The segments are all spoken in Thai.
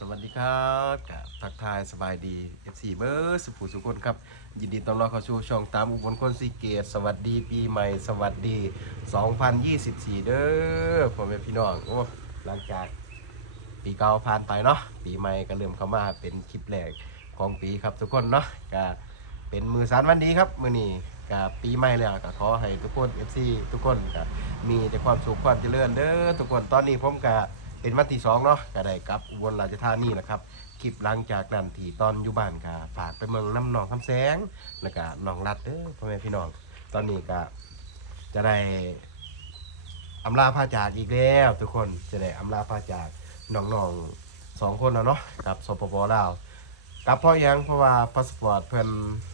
สวัสดีครับกับทักทายสบายดี FC เบอร์สุภูสุคนครับ ยินดีต้อนรับเข้าสู่ช่องตามอุบลคนสีเกต สวัสดีปีใหม่ สวัสดี 2024 เด้อพ่อแม่พี่น้องโอ้หลังจากปีเก่าผ่านไปเนาะปีใหม่ก็เริ่มเข้ามาเป็นคลิปแรกของปีครับทุกคนเนาะก็เป็นมือสารวันดีครับมือนี้กับปีใหม่แล้วก็ขอให้ทุกคน FC ทุกคนก็มีแต่ความสุขความเจริญเด้อทุกคนตอนนี้ผมก็ เป็นวันที่สองเนาะก็ได้กลับอุบลราชธานีนะครับคลิปหลังจากนั้นที่ตอนอยู่บ้านก็ฝากไปเมืองน้ำหนองคำแสงแล้วก็หนองรัดเด้อพ่อแม่พี่น้อง ตอนนี้ก็จะได้อำลาพาจากอีกแล้วทุกคนจะได้อำลาพาจากน้องๆสองคนแล้วเนาะกับสปปลาวกับเพราะยังเพราะว่าพาสปอร์ตเพิ่น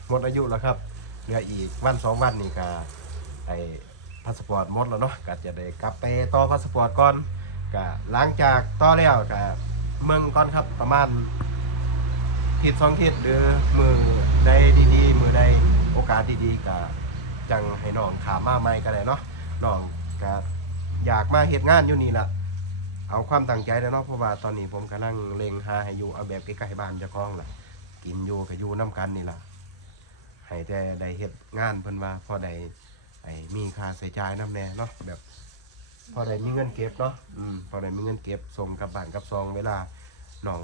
หมดอายุแล้วครับเหลืออีกวันสองวันนี่ก็ไอพาสปอร์ตหมดแล้วเนาะก็จะได้กลับไปต่อพาสปอร์ตก่อน ก็หลังจากต่อแล้วก็เมืองก่อนครับประมาณทิศสองทิศหรือมือใดดีๆ มือใดโอกาสดีๆก็จังให้น้องขามาใหม่ก็ได้เนาะน้องก็อยากมาเฮ็ดงานอยู่นี่ล่ะ เอาความตั้งใจแล้วเนาะเพราะว่าตอนนี้ผมกำลังเล็งหาให้อยู่เอาแบบใกล้ๆบ้านเจ้าของล่ะ กินอยู่ก็อยู่น้กันนี่ล่ะให้แต่ได้เฮ็ดงานเพิ่นว่าพอได้ไอ้มีค่าใช้จ่ายน้ำแน่เนาะแบบ พอได้มีเงินเก็บเนาะอืมพอได้มีเงินเก็บส่งกลับบ้านกลับซองเวลาน้อง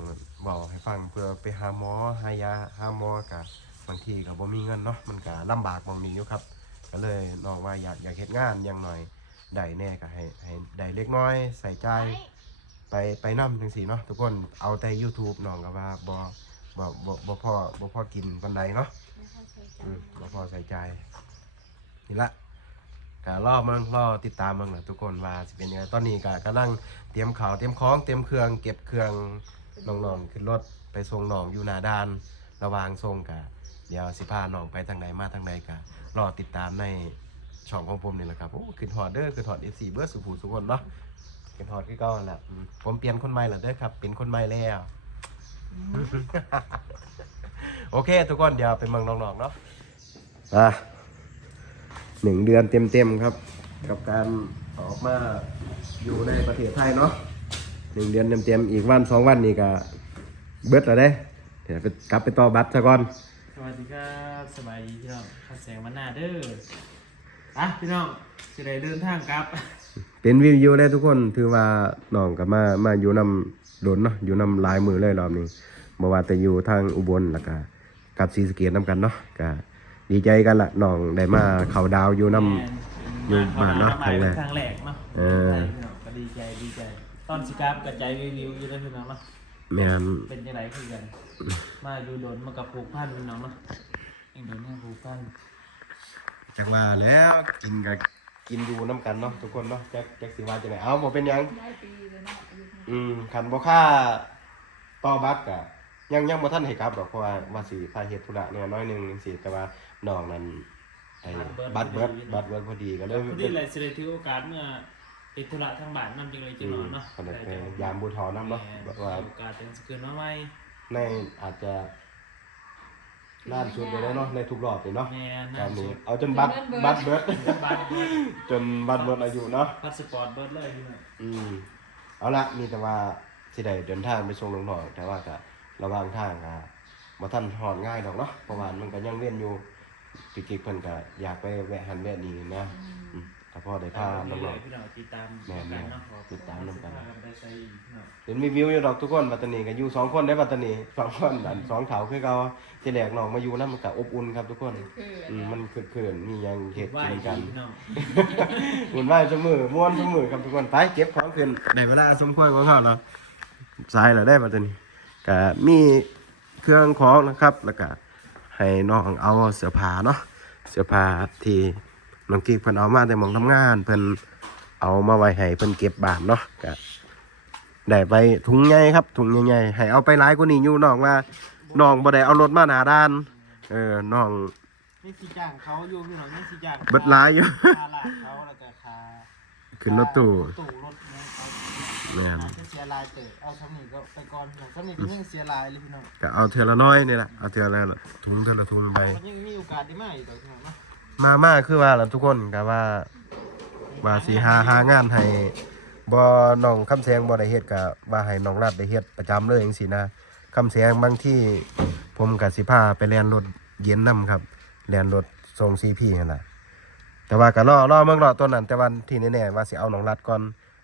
บอกให้ฟังเพื่อไปหาหมอหายาหาหมอกะบางทีก็บ่มีเงินเนาะมันก็ลำบากบางนี้อยู่ครับ ก็เลยน้องว่าอยากอยากเฮ็ดงานอย่างหน่อยได้แน่ก็ให้ให้ได้เล็กน้อยใส่ใจไปไปนำจังซี่เนาะทุกคนเอาแต่ YouTube น้องก็ว่าบ่บ่บ่บ่พอบ่พอกินปานใดเนาะอืมบ่พอใส่ใจนี่ละ ก็รอเมืองรอติดตามเมืองแหละทุกคนว่าสิเป็นยังไงตอนนี้ก็กำลังเตรียมข่าวเตรียมของเตรียมเครื่องเก็บเครื่องน้องๆขึ้นรถไปส่งน้องอยู่หนาดานระหวางส่งกะเดี๋ยวสิพาน้องไปทางไหนมาทางใดกะรอติดตามในช่องของผมนี่แหละครับโอ้ขึ้นฮอดเด้อขึ้นฮอด FC เบิร์สุภูสุคนเนาะขึ้นฮอดคือเก่าแหละผมเปลี่ยนคนใหม่แล้วเด้อครับ เป็นคนใหม่แล้ว โอเค ทุกคนเดี๋ยวไปเมืองน้องๆเนาะอะ หนึ่งเดือนเต็มๆครับ กับการออกมาอยู่ในประเทศไทยเนาะหนึ่งเดือนเต็มๆอีกวันสองวันนี่ก็เบิดแล้วเด้เดี๋ยวไปกลับไปต่อบัตรซะก่อนสวัสดีครับสบายดีพี่น้องข้าแสงวันหน้าเด้ออะพี่น้องสิได้เดินทางกลับ เป็นวิวอยู่เลยทุกคนถือว่าน้องกับมามาอยู่นำหลนเนาะอยู่นำหลายมือเลยรอบนี้บ่ว่าแต่อยู่ทางอุบลแล้วก็กับศรีสะเกษนํกันเนาะก็ ดีใจกันละน้องได้มาเข้าดาวอยู่นำอยู่บ้านเนาะครั้งแรกคครั้รั้งงแรแรกกเนาะเออได้พี่น้องก็ดีใจดีใจตอนสิกลับกระจายวิวอยู่แล้วพี่น้องเนาะแม่นเป็นยังไงคือกัน มาอยู่โดนมากับผูกพันพี่น้องเนาะเองโดนให้ผูกพันจักว่าแล้วกินกับกินอยู่น้ำกันเนาะทุกคนเนาะจักจักสิว่าจังไดเอาบ่เป็นหยังได้ปีเลยเนาะอายุอืมคันบ่ค่าต่อบัตรก็ยังยังบ่ทันให้กลับดอกเพราะว่าว่าสิพาเฮ็ดธุระเนี่ยน้อยหนึงจังซี่แต่ว่า น้องนั้นไอ้บัตรเบิดบัตรเบิดพอดีก็เลยพอดีเลยสิได้ถือโอกาสเมื่อเอตุระทางบ้านนำจึงเลยจะนอนเนาะคนได้ไปยามบูทอน้ำเนาะแม่แบบว่าโอกาสเป็นสกิลมาใหม่ในอาจจะล้านชุดไปแล้วเนาะในทุกรอบเลยเนาะแม่ตน่าอนสุนี้ดเอาจนบัตรบัตรเบิดบ้านเบิดจนบัตรเบิดอายุเนาะ พาสปอร์ตเบิดเลยพี่น้องอืมเอาละมีแต่ว่าสิได้เดินทางไปส่งน้องๆแต่ว่าก็ระหว่างทางก็บ่ทันหอดง่ายดอกเนาะเพราะว่ามันก็ยังเวียนอยู่ พี่กิ๊กเพิ่นก็อยากไปแวะหันแวะนี่นะอืมก็พอได้พาน้เรื่อองยๆพี่น้องติดตามแม่นๆกันเนาะติดตามนำกันพไปใส่อีกพี่น้องๆเห็นมีวิวอยู่ดอกทุกคนปัตตานีก็อยู่สองคนได้ปัตตานีสองคนอันสองเถาคือเก่าที่แรกน้องมาอยู่นำมันก็อบอุ่นครับทุกคนคืออืมมันเขินๆมีหยังเฮ็ดไหว้กินกันพี่น้องหุ่นไหวเสมอม้วนเสมอครับทุกคน ไปเก็บของขึ้นได้เวลาสมควรของเขาแล้วสายแล้วได้ปัตตานีก็มีเครื่องของนะครับ แล้วก็ ให้น้องเอาเสื้อผ้าเนาะเสื้อผ้าที่น้องกิ๊กเพิ่นเอามาแต่หมองทำงานเพิ่นเอามาไว้ให้เพิ่นเก็บบ้านเนาะก็ได้ไปถุงใหญ่ครับถุงใหญ่ๆให้เอาไปหลายกว่านี้อยู่น้องว่าน้องบ่ได้เอารถมาหน้าด้าน เออน้องนี่สิจ้างเขาอยู่พี่น้องนี่สิจ้างเบิดหลายอยู่ ค่าลากเขาแล้วก็ค่าขึ้นรถตู้รถตู้รถเนี่ยเขาแม่นอาจจะเสียลายเตะเอาสำนีก็ไปก่อนพี่น้องสำนีก็ยิ่งเสียลายเลยพี่น้องก็เอาเทือละน้อยนี่แหละเอาเทือละถุงเทือละถุงไปมันยังมีโอกาสได้มากอีกต่อพี่น้องเนาะมามาคือว่าล่ะทุกคนก็ว่าว่าสิหาหางานให้บ่น้องคำแสงบ่ได้เฮ็ดก็ว่าให้น้องรัดได้เฮ็ดประจำเลยจังซี่นะคำแสงบางที่ผมก็สิพาไปแล่นรถเย็นนํครับแล่นรถส่ง CP นั่นน่ะแต่ว่าก็รอรอเมืองรอตัวนั้นแต่วันที่แน่ๆว่าสิเอาน้องรัดก่อน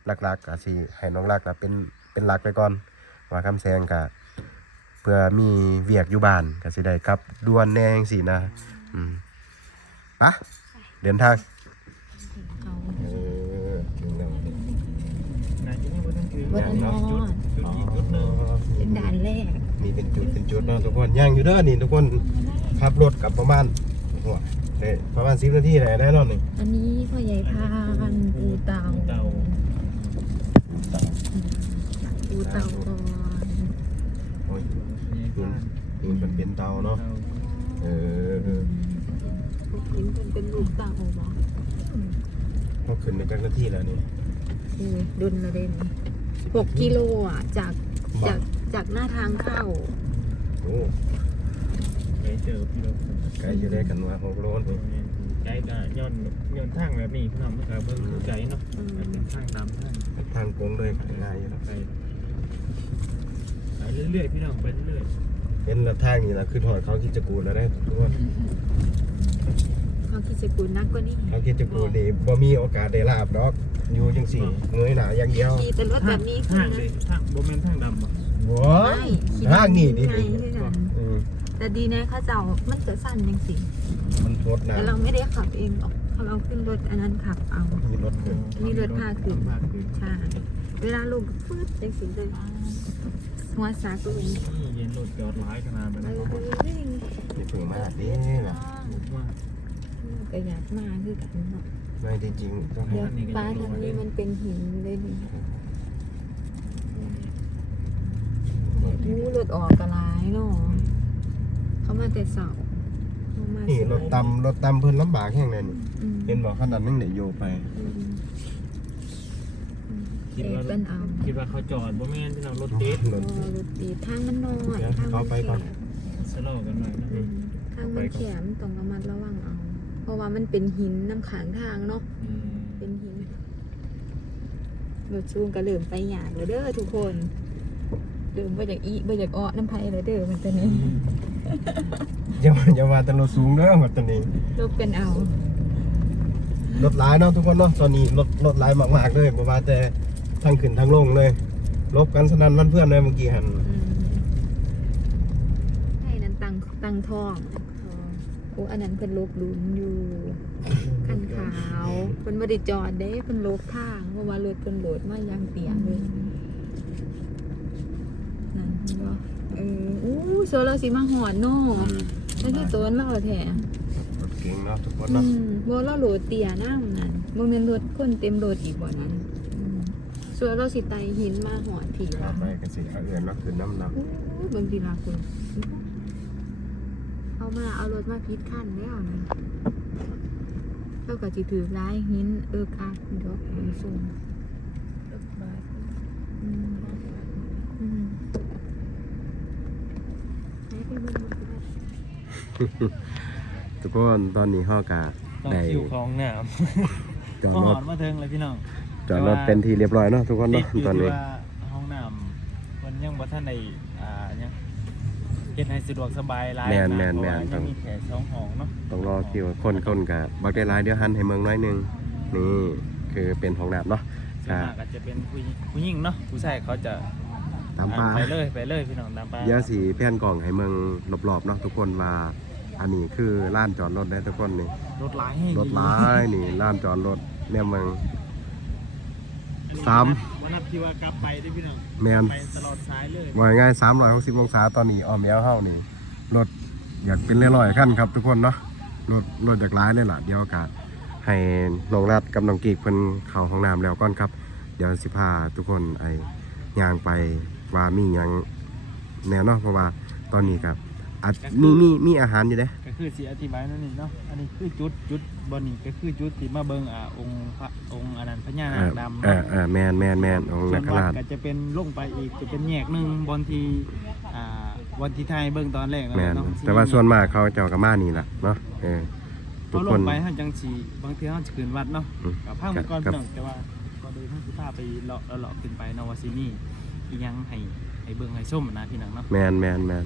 หลักๆก็สิให้น้องรัดน่ะเป็นเป็นหลักไปก่อนว่าคำแสงก็เพื่อมีเวียกอยู่บ้านก็สิได้กลับด่วนแน่จังซี่นะอืมปะเดินทางเอออถึงแล้วนายยังไม่ต้องถึงบ่ทันอดจุดจุดอีกจุดหนึงเป็นด่านแรกนี่เป็นจุดเป็นจุดเนาะทุกคนย่างอยู่เด้อนี่ทุกคนขับรถกลับประมาณหัวประมาณสิบนาทีได้แน่นอนนี่อันนี้พ่อใหญ่พานปูเตา เตาปูเตาก่อนโอ้ยนี่บ้านนี่มันเป็นเตาเนาะเตาเออเห็นเป็นเป็นลูกเตาบ่เขาขึ้นในจักนาทีแล้วนี่คือดุนละเด่นหกกิโลอะจากจากจากหน้าทางเข้าโอ้ไปเจอพี่เราไกลอยู่ได้กันว่าหกโลนี่ใจก็ย้อนย้อนทางแบบนี้พี่น้องมันก็เบิ่งเข้าใจเนาะอืมเป็นทางตามทางทางโค้งเลยง่ายอยู่แล้วไป ไปเรื่อยๆพี่น้องไปเรื่อยเห็นแล้วทางนี่ล่ะคือถอดเขาคิดจะกูแล้วได้ทุกคนเขาคิดจะกูนักกว่านี้เขาคิดจะกูนี่บ่มีโอกาสได้ลาบดอกอยู่จังสี่เงยหน้าอย่างเดียวขี่แต่รถๆแบบนี้คือทางนะเลยทางโบแมนทางดำอะโว้ไม่ยขี่ทางนี่ดิไงด้วยกันอืมแต่ดีนะเข้าเจ้ามันจะสั้นจังสิมันรถนะแต่เราไม่ได้ขับเองหรอกเพราะเราขึ้นรถอันนั้นขับเอามีรถขึ้นมีรถพาขึ้นพาขึ้นใช่เวลาลงก็ฟืดจังสิเลย หัวสากุลเย็นรถจอดหลายขนาดนั้นเออวิ่งนี่ถึงมากดิล่ะก็อยากมาคือกันเนาะไม่จริงๆต้องเดี๋ยวป้าทางนี้มันเป็นหินเลยนี่อู้รถออกกระลายเนาะเขามาแต่เสาเขามานี่รถตำรถตำเพิ่นลำบากแห้งเลยนี่อืมเห็นบอกขนาดนึงเดี๋ยวโยไป คิดเด็ว่ากกันเอาคิดว่าเขาจอดบ่แม่นที่เรารถติดรถโอ้รถตีบทางมันน้อยเดี๋ยวทางเขามันไปแคก่อนบสโลว์กันหน่อยนะอืมทางมันแคบมันต้องระมัดระวังเอา เพราะว่ามันเป็นหินน้ำขังทางเนาะอืมเป็นหินรถชูงก็เริ่มไปหยาดแล้วเด้อทุกคนเริ่มบ่จากอีบ่จากอ้อน้ำไผ่แล้วเด้อมันตัวนี้อย่าอย่าว่าแต่รถสูงเด้อหมดตอนนี้ลบกันเอารถหลายเนาะทุกคนเนาะตอนนี้รถรถหลายมากๆเลยบ่ว่าแต่ ทางขึ้นทางลงเลยลบกันสนั่นวันเพื่อนเลยเมื่อกี้หันอืมให้นั้นตังตังทองโอ้อันนั้นเพิ่นลบลุนอยู่คันขาวเพิ่นบ่ได้จอดเด้เพิ่นลบทางเพราะว่ารถเพิ่นโหลดมาอย่างเตียงเลยนั่นเห็นบ่เอออู้โซเราสิมาหอดเนาะนั่นคือโซนเราแท้รถเก่งเนาะทุกคนอืเนาะมบ่เราโหลดเตียนำนั่นบ่แม่นรถคนเต็มโหลดอีกบ่นั้นอืม ส่วนเราสิไตหินมาหัว่าบไปกันสิเอาเอื่นเนาะขึ้นน้ำน้เบิ่งดีลาคุณเอามาเอารถมาพิดคันแล้วนั่นเราก็สิถือร้ายหินเอิกอักเดอกมันสูงอืมอืมให้ไปเบิ่งมันก็ได้ำทุกคนตอนนี้เฮากะต้องได้คิวของหนามจอดก็รอถดมาเทิงเลยพี่น้อง จอดรถเป็นที่เรียบร้อยเนาะทุกคนติเนาะดอยู่ตอนที่นี้ว่าห้องน้ำมันยังบ่ทันได้อ่ายังเฮ็ดให้สะดวกสบายหลายแม่นนะแม่นเพราะแม่ว่านต้ยัองงมีแค่สองห้องเนาะต้องรอคิวคนคนกะบักได้หลายเดี๋ยวหันให้เมืองน้อยหนึงนี่คือเป็นห้องน้ำเนาะส่วนมากก็จะเป็นผู้หญิงผู้หญิงเนาะผู้ชายเขาจะตามป่าอ่ไปเลยไปเลยพี่น้องตามป่าเดี๋ยวสีแผ่นกล่องให้เมืองรอบๆเนาะทุกคนว่าอันนี้คือลานจอดรถได้ทุกคนนี่รถหลายแห่งรถหลายนี่ลานจอดรถเนี่ยเมือง สามวันนั้นที่ว่ากลับไปเด้อพี่น้องแมนไปตลอดสายเลยว่าง่ายสามร้อยหกสิบองศาตอนนี้ออมแอลเฮานี่รถอยากเป็นเรื่อยๆขั้นครับทุกคนเนาะรถรถจากร้ายเลยล่ะเดี๋ยวอากาศให้น้องรัดกับน้องกีกเพิ่นเข้าห้องน้ำแล้วก่อนครับ เดี๋ยวสิพาทุกคนไอ้ย่างไปว่ามีหยังแน่เนาะเพราะว่าตอนนี้ครับอาจมีมีมีอาหารอยู่เด้ก็ คือสิอธิบายนั่นนี่เนาะ อันนี้คือจุดจุดบนนี่ก็คือจุดที่มาเบิ่งอ่าองค์พระองค์อนันต์พญาเอนาอคดำเออเออแมนแมนแมนองค์ส่นัวนกวัดราช ก็จะเป็นลงไปอีกจะเป็นแยกหนึ่งบนที่อ่าวันที่ไทยเบิ่งตอนแรกแมนเนาะแต่ว่าส่วนมากเขาเจ้ากับมานี่ล่ะเนาะเออทุเขากลคน งไปเฮาจังสีบางทีเฮาจะขึ้นวัดเนาะอืมกับพังครับก่อนครับพี่น้องแต่ว่าก็โดยทั้งสิพาาไปเลาะเลาะขึ้นไปเนาวาซินี่อีหยังให้ให้เบิ่งให้ส้มนะพี่น้องเนาะ แมนแมนแมน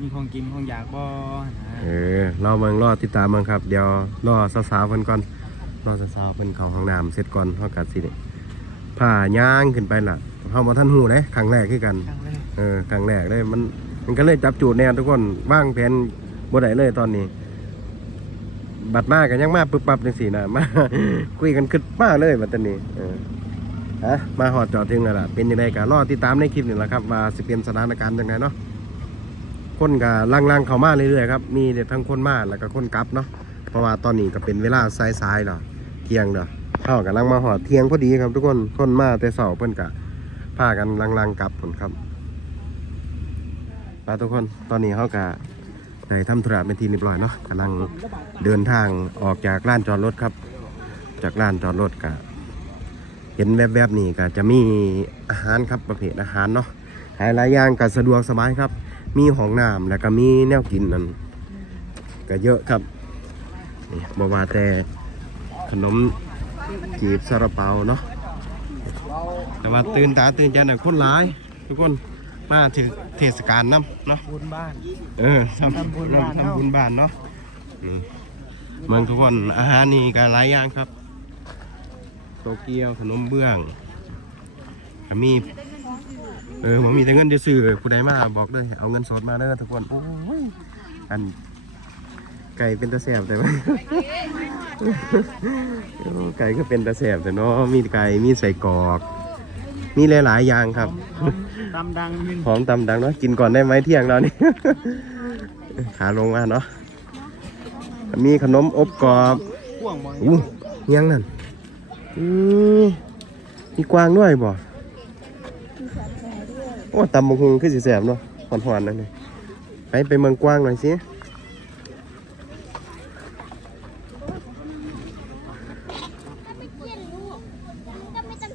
มีของกินของอยากบ่นะเออรอเมืองรอติดตามเมืองครับ เดี๋ยวรอสาวๆเพิ่นก่อนรอสาวๆเพิ่นเข้าห้องน้ำเสร็จก่อนเฮากัสิได้ผ่าย่างขึ้นไปล่ะเฮาบ่ทันฮู้เด้ครั้งแรกคือกัน ครั้งแรกเออครั้งแรกเลยมันมันก็เลยจับจูดแน่ทุกคนวางแผนบ่ได้เลยตอนนี้ บัดมากันยังมาปึ๊บปั๊บจังซี่นะมาคุยกันขึ้นมาเลยบัดตอนนี้เออฮะมาหอดจอดถึงแล้วล่ะเป็นยังไงก็รอติดตามในคลิปนี่แหละครับว่าสิเป็นสถานการณ์ยังไงเนาะ คนก็ลังๆเข้ามาเรื่อยๆครับมีแต่ทั้งคนมาแล้วก็คนกลับเนาะเพราะว่าตอนนี้ก็เป็นเวลาสายๆแล้วเที่ยงเด้อเข้ากำลังมาหอดเที่ยงพอดีครับ ทุกคนคนมาแต่เสาเพิ่นกะพากันลังๆกลับผลครับไปทุกคนตอนนี้เขาก็ได้ทำธุระเป็นทีเรียบร้อยเนาะกำลังเดินทางออกจากลานจอดรถครับ จากลานจอดรถก็เห็นแวบๆนี่ก็จะมีอาหารครับประเภทอาหารเนาะหลายหลายอย่างก็สะดวกสบายครับ มีห้องน้ำแล้วก็มีแนวกินนั่นก็เยอะครับนี่บ่ว่าแต่ขนมจีบซาลาเปาเนาะแต่ว่าตื่นตาตื่นใจหน่อยคนหลาย ทุกคนมาถึงเทศกาลน้ำเนาะบุญบ้านเออทำทำบุญบ้านเนอะทำบุญบ้านเนาะมเมืองทุกคนอาหารนี่ก็หลายอย่างครับ โตเกียวขนมเบื้องมี เออผมมีแต่เงินจะซื้อผู้ใดมาบอกเลย เอาเงินสดมาเด้อทุกคน โอ้ย อันไก่เป็นตะแสบแต่ว่าโอ้ไก่ก็เป็นตะแสบแต่เนาะ มีไก่ มีใส่กรอก มีหลายๆอย่างครับ ตำดังยินหอมตำดังเนาะ กินก่อนได้ไหมเที่ยงเรานี่ขาลงมาเนาะ มีขนมอบกรอบพ่วงบ่อู้ยังนั่นอือมีกวางด้วยบ่ โอ้ตำบักหุงคือสิแสบเนาะหอนๆนั่นนี่ไปไปเมืองกวางหน่อยสิ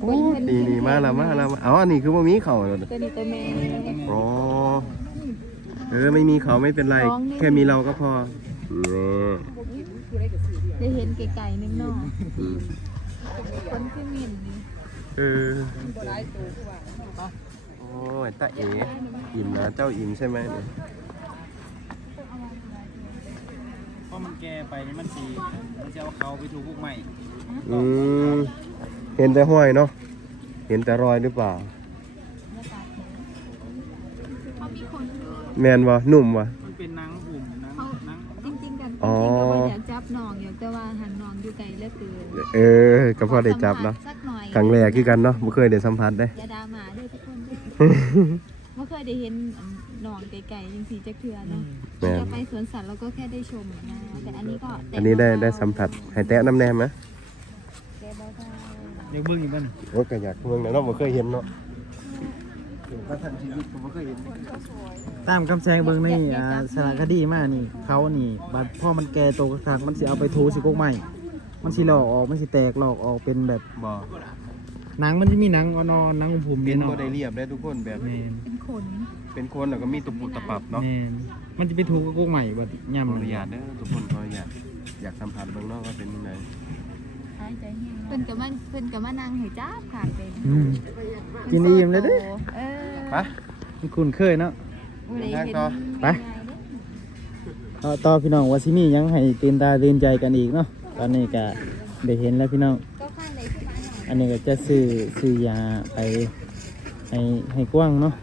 โอ้นี่นี่มาแล้วมาแล้วมาเอาอันนี้คือว่ามีเข่าแล้วตัวนี้ตัวแม่อ๋อเออไม่มีเขาไม่เป็นไรร้องได้แค่มีเราก็พอนี่ได้เห็นไก่ๆนึงเนาะคนคือหมิ่นนี่เออโอ้ ยตาเอ๋อิ่มนะเจ้าอิ่มใช่ไหมเนี่ยเพราะมันแก่ไปนี่มันสิมันจะเอาเขาไปถูกพวกใหม่อืมเห็นแต่ห้อยเนาะเห็นแต่รอยหรือเปล่า เขามีคนด้วย แมนวะนุ่มวะ มันเป็นหนังหุ่มหนังเขา หนังจริงๆกันจอ๋อริงๆก็ว่าอยากจับน้องอยู่แต่ว่าหันน้องอยู่ไกลเหลือเกินเออก็พอได้จับเนาะสักหน่อยครั้งแรกคือกันเนาะไม่เคยได้สัมผัสได้ อย่าด ไม่เคยได้เห็นน้องไก่ๆยังสีจักเทือเนาะแม่นจะไปสวนสัตว์เราก็แค่ได้ชมนะแต่อันนี้ก็แตะอันนี้ได้เบาๆได้สัมผัสให้แตะน้ำแนมไหมแตะเบาเด็กเบิ่งอีกบ้านโอ้ก็อยากเมืองไหนเนาะไม่เคยเห็นเนาะพระทันชีวิตผมไม่เคยเห็นตามคำแซงเบิ่งในอ่าสารคดีมานี่ เขานี่บัดพ่อมันแก่โตกระทักมันสิเอาไปถูสิกกใหม่ มันสิหลอกออกมันสิแตกหลอกออกเป็นแบบบ่ หนังมันจะมีหนังอ่อนๆหนังผมเป็เย็นนบ่ได้เรียบได้ทุกคนแบบ แมนๆเป็นขนเป็นคนแล้วก็มีตุปุตะปับเนาะแมนมันจะไปถูกกับกกใหม่บัดย่ำขออนุญาตเด้อทุกคนขออนุญาตอยากสัมผัสเบื้องนอกว่าเป็นยังไงเพิ่นกับมันเพิ่นกับมานั่งให้จ้าผ่านเป็นอืมกินอิ่มเลยเด้เออไปมันคุ้นเคยเนาะ บ่ได้เห็นต่อไปต่อต่อพี่น้องว่าสิมีหยังให้ตื่นตาตื่นใจกันอีกเนาะตอนนี้ก็ได้เห็นแล้วพี่น้อง อยอันนี้ก็จะซื้อซื้อยาไปให้ให้กว้างเนาะ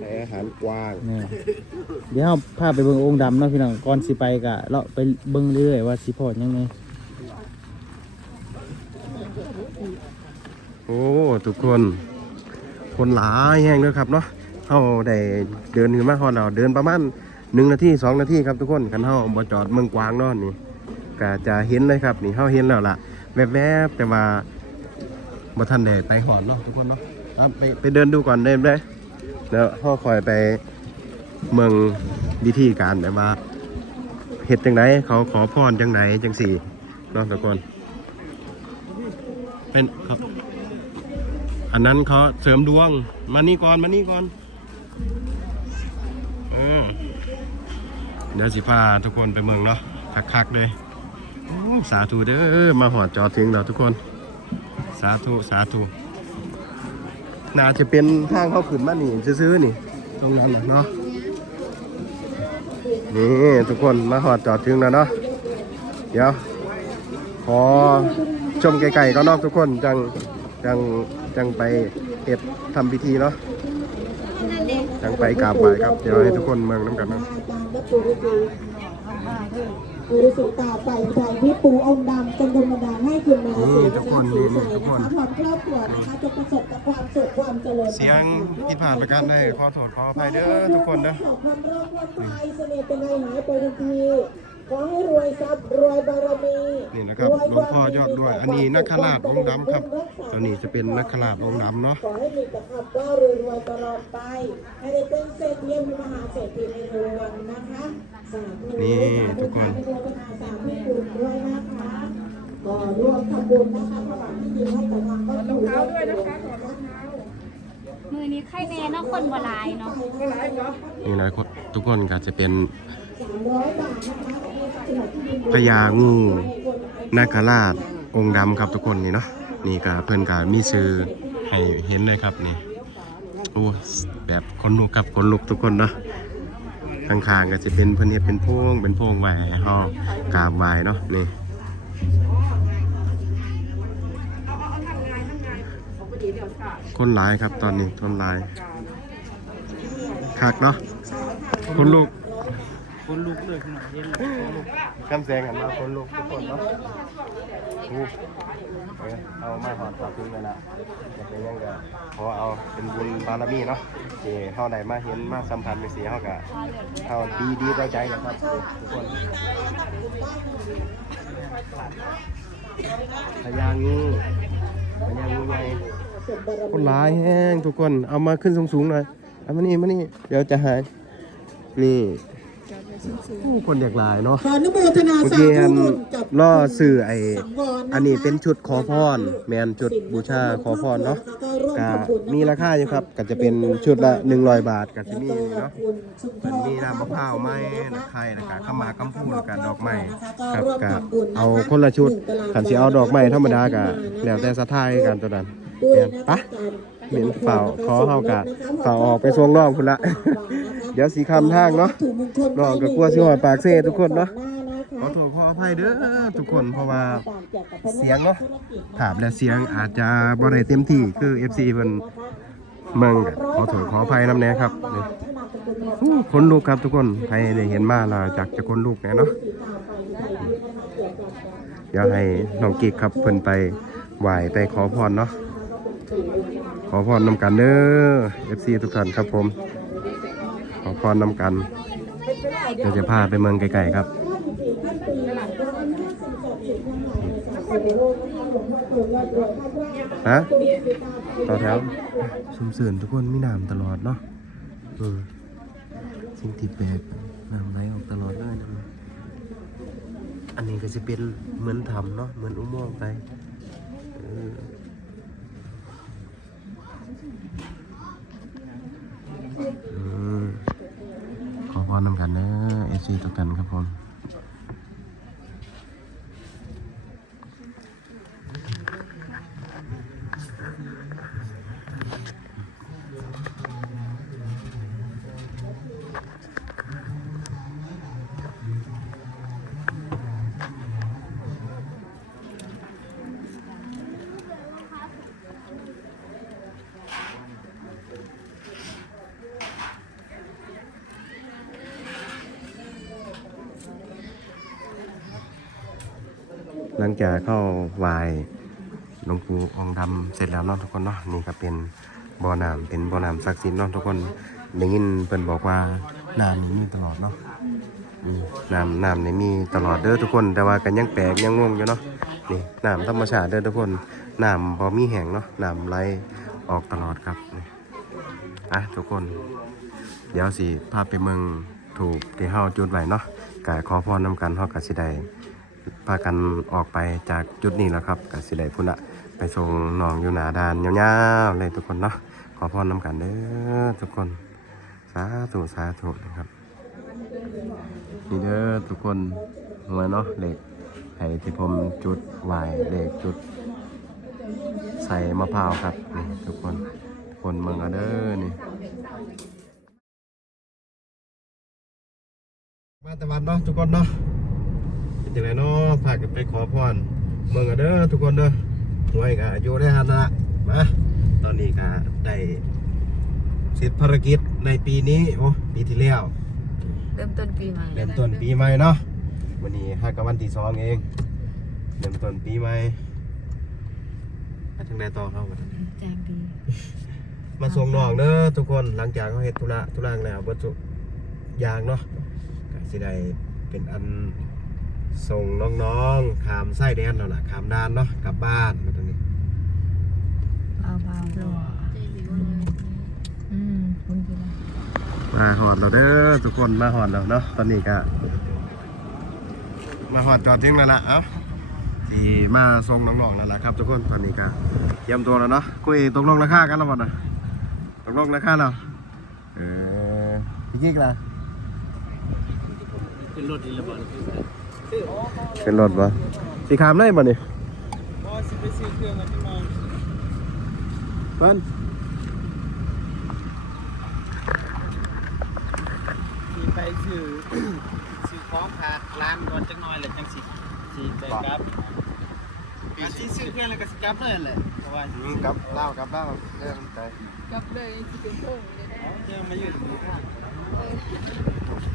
ในอาหารกว้างเนี่ยเดี๋ยวเราพาไปเบิ่งองค์ดำเนาะพี่น้องก่อนสิไปก็เลาะไปเบิ่งเรื่อยๆว่าสิพอดยังไงโอ้ทุกคน คนหลายแห้งเลยครับเนาะเขาได้เดินขึ้นมาฮอดเราเดินประมาณหนึ่งนาทีสองนาทีครับทุกคนกันเฮาบ่จอดเมืองกวางเนาะนี่ก็จะเห็นเลยครับนี่เฮาเห็นแล้วล่ะแวบๆแต่ว่า บ่ทันได้ไปหอดเนาะทุกคนเนาะครับไปไปเดินดูก่อนได้ไหมแล้วเฮาคอยไปเมืองวิธีการแบบว่าเฮ็ดจังไดเขาขอพรจังไหนจังสี่เนาะทุกคนเป็นเขาอันนั้นเขาเสริมดวงมานี่ก่อนมานี่ก่อนออเดี๋ยวสิพาทุกคนไปเมืองเนาะคักๆเลยโอ้สาธุเด้อมาหอดจอดถึงแล้วทุกคนาธุ สาธุ น่าจะเป็นทางเข้าขึ้นมานี่ซื้อๆนี่ ตรงนั้นน่ะเนาะ นี่ทุกคนมาหอดจอดถึงแล้วเนาะ เดี๋ยว ขอชมไกลๆก็นอกทุกคนจังจังจังไปเอ็ดทำพิธีเนาะจังไปกราบไหว้ครับ เดี๋ยวให้ทุกคนเมืองน้ำกันนะบริสุทธิ์ตาใส่ใจที่ปูองค์ดำจงดลบันดาลให้คุณมา นี่ทุกคนนี่นี่ ทุกคนความครอบครัวนะคะจะประสบกับความสุขความเจริญเสียงผิดพลาดประการใดขอโทษขออภัยเด้อทุกคนเด้อขอความรักความภัยเสน่ห์เป็นไงหายไปทันทีขอให้รวยทรัพย์รวยบารมีนี่นะครับหลวงพ่อยอดด้วย อันนี้นักขลาดองค์ดำครับตัวนี้จะเป็นนักขลาดองค์ดำเนาะขอให้มีแต่คำว่ารวยรวยตลอดไปให้ได้เป็นเศรษฐีมหาเศรษฐีในเรือนนะคะสาธุนี่ทุกคนสาธุสาธุด้วยนะคะ ก็ร่วมทำบุญนะคะถวายที่ดินให้กับทางครอบครัวด้วยนะคะขอรับเท้ามือนี้ไข่แน่เนาะคนบ่หลายเนาะนี่นะทุกคนก็จะเป็นพญางูนาคราชองค์ดำครับทุกคนนี่เนาะนี่ก็เพิ่อนก็มีซื้อให้เห็นเลยครับนี่โอ้แบบคนลุกครับคนลุกทุกคนเนาะข้างๆก็จะเป็นเพิ่อนเฮ็ดเป็นโพงเป็นโพงไหวห้เฮากราบไหวเนาะนี่ คนหลายครับตอนนี้คนหลายคักเนาะคนลุกคนลุกเลยขนาเห็นแล้วคนลุกกำแสงกันมาคนลุกทุกคนเนาะอู้เอ้ยเอามาหอดปากพึ่งกันละจะเป็นยังไงพราะว่าเอาเป็นบุญบารมีเนาะที่เฮาได้มาเห็นมาสัมผัสไปเสียเฮาก็เฮาดีดีใจใจกันครับทุกคนพญางูพญางูใหญ่ คนหลายแห้งทุกคนเอามาขึ้นสูงๆหน่อยเอามานี่มานี่เดี๋ยวจะหายนี่โอ้คนอยากหลายเนาะขออนุโมทนาสากี้ธุอันบุญกับล่อสื่อไออันนี้เป็นชุดขอพร แมนชุดบูชาขอพรเนาะก็มีราคาอยู่ครับก็จะเป็นชุดละ100บาทก็จะมีเนาะมันมีน้ำมะพร้าวไม้นะไข่แล้วก็ข้ามากข้าพูแล้วก็ดอกไม้ครับก็เอาคนละชุดขันสิเอาดอกไม้ธรรมดาก็แล้วแต่สะทายกันตัวนั้น แม่นปะเหม็นเปล่าขอเฮากะเปล่าออกไปส่งน้องพุ่นละ เดี๋ยวสีคำทางเนาะน้องก็กลัวสิฮอดปากเซ่ทุกคนเนาะขอโทษขออภัยเด้อทุกคนเพราะว่าเสียงเนาะถามและเสียงอาจจะบ่ได้เต็มที่คือ FC เพิ่นเมืองก็ขอโทษขออภัยนำแน่ครับนี่อู้คนลุกครับทุกคนใครได้เห็นมาแล้วจากจะคนลุกแน่เนาะเดี๋ยวให้น้องกิกครับเพิ่นไปไหว้ไปขอพรเนาะ ขอพรนำกันเด้อ FC ทุกท่านครับผม ขอพรนำกันเดี๋ยวจะพาไปเมืองไกลๆครับฮะต่อแถวสมเสริญทุกคนมีน้ำตลอดเนาะเออสิ่งที่แปลกน้ำไหลออกตลอดเลยนะอันนี้ก็จะเป็นเหมือนถ้ำเนาะเหมือนอุโมงค์ไปเอออืม ขอพรนำกันเนอะเอซีต่อกันครับผม ลังจากเข้าไหวายหลวงปู่องค์ดำเสร็จแล้วเนาะทุกคนเนาะนี่ก็เป็นบ่อน้ำเป็นบ่อน้ำศักดิ์สิทธิ์เนาะทุกคนได้ยินเพิ่นบอกว่าน้ำนี้มีตลอดเนาะอืมน้ำน้ำนี่มีตลอดเด้อทุกคนแต่ว่ากันยังแปลกยังงงอยู่เนาะนี่น้ำธรรมชาติเด้อทุกคนน้ำบ่มีแห้งเนาะน้ำไหลออกตลอดครับนี่อะทุกคน เดี๋ยวสิพาไปเมืองถูกที่เฮาจุดไว้เนาะก็ขอพรนำกันเฮาก็สิได้ พากันออกไปจากจุดนี้แล้วครับกับสิได้พุ่นะไปส่งน้องอยู่หนาดานยาวๆเลยทุกคนเนาะขอพรนำกันเด้อทุกคน สาธุสาธุนะครับนี่เด้อทุกคนหัวเนาะเหล็กไห้ที่ผมจุดไหวเหล็กจุด ใส่มะพร้าวครับนี่ทุกคนคนเมืองเอาเด้อนี่มาแต่วันเนาะทุกคนเนาะ จังไดเนาะพากันไปขอพรเมืองเอาเด้อทุกคนเด้อหวยก็อยู่ได้หันละมาตอนนี้ก็ได้เสร็จภารกิจในปีนี้โอ้ปีที่แล้วเริ่มต้นปีใหม่เริ่มต้นปีใหม่เนาะวันนี้ห้ากับวันที่สองเองเริ่มต้นปีใหม่ไปทางใดต่อเข้ามาแจ้งดีมาส่งน้องเด้อทุกคนหลังจากเขาเฮ็ดธุระธุระแล้วเบิดทุกอย่างเนาะก็สิได้เป็นอัน ส่งน้องๆข้ามไส้แดนแล้วล่ะข้ามด่านเนาะกลับบ้านมาตรงนี้เบาเบาๆหล่ออืมคุณพี่นะมาหอดแล้วเด้อทุกคนมาหอดแล้วเนาะตอนนี้ก็มาหอดจอดทิ้งแล้วล่ะเอ้าที่มาส่งน้องๆแล้วล่ะครับ ทุกคนตอนนี้ก็เตรียมตัวแล้วเนาะคุยตกลงราคากันแล้วบ่นะตกลงราคาแล้วเออพี่กิ๊กล่ะเป็นรถอีระเบิ ดเป็นรถบ่สีขามเลยบ่นี่บ่สิไปซื้อเครื่องกันจังหน่อยเพิ่นสิไปซื้อซื้อของค่ะร้านก่อนจังหน่อยแหละจังสิสิไปครับอันที่ซื้อเครื่องแล้วก็สิกลับเลยนั่นแหละเพราะว่าอืมกับเล่ากับเล่าเรื่องใจกับเลยที่เป็นพงเลยนะเครื่องมาอยู่ตรงนี้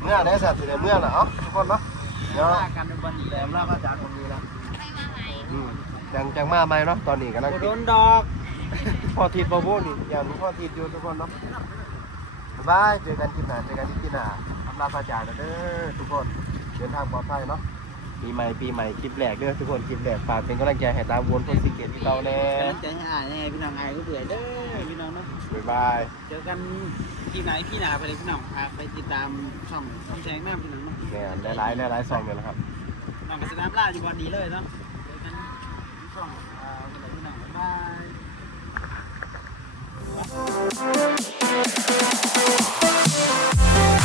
เมื่อได้สัตว์สิได้เมื่อน่ะเอ้าทุกคนเนาะเดี๋ยวลากันในวันนี้แหล้วลาก็จากคนนี้ละอืมจังจังมาใหม่เนาะตอนนี้กำลังบ่ติโดดนดอกพอทิดบ่โบนี่อย่างพอทิดอยู่ทุกคนเนาะบ๊ายบายเจอกันคลิปหน้าเจอกันที่คลิปหน้าอำลาพระจากเด้อทุกคนเดินทางปลอดภัยเนาะปีใหม่ปีใหม่คลิปแรกเด้อทุกคนคลิปแรกฝากเป็นกำลังใจให้ตามวนคนสิเกตที่เก่าแน่กำลังใจให้อายแน่พี่น้องอายก็เบื่อเด้อพี่น้องเนาะบ๊ายบายเจอกัน ที่ไหนพี่นาไปเลยพี่น้องไปติดตามช่องช่องแจงแม่าพี่น้องเนาะเนี่ยหลายๆหลายๆซองเลยนะครับน้องไปสนามล่าอยู่บอลดีเลยเนาะเดี๋ยวกันช่องอ่าไปเลยพี่น้องบ๊ายบาย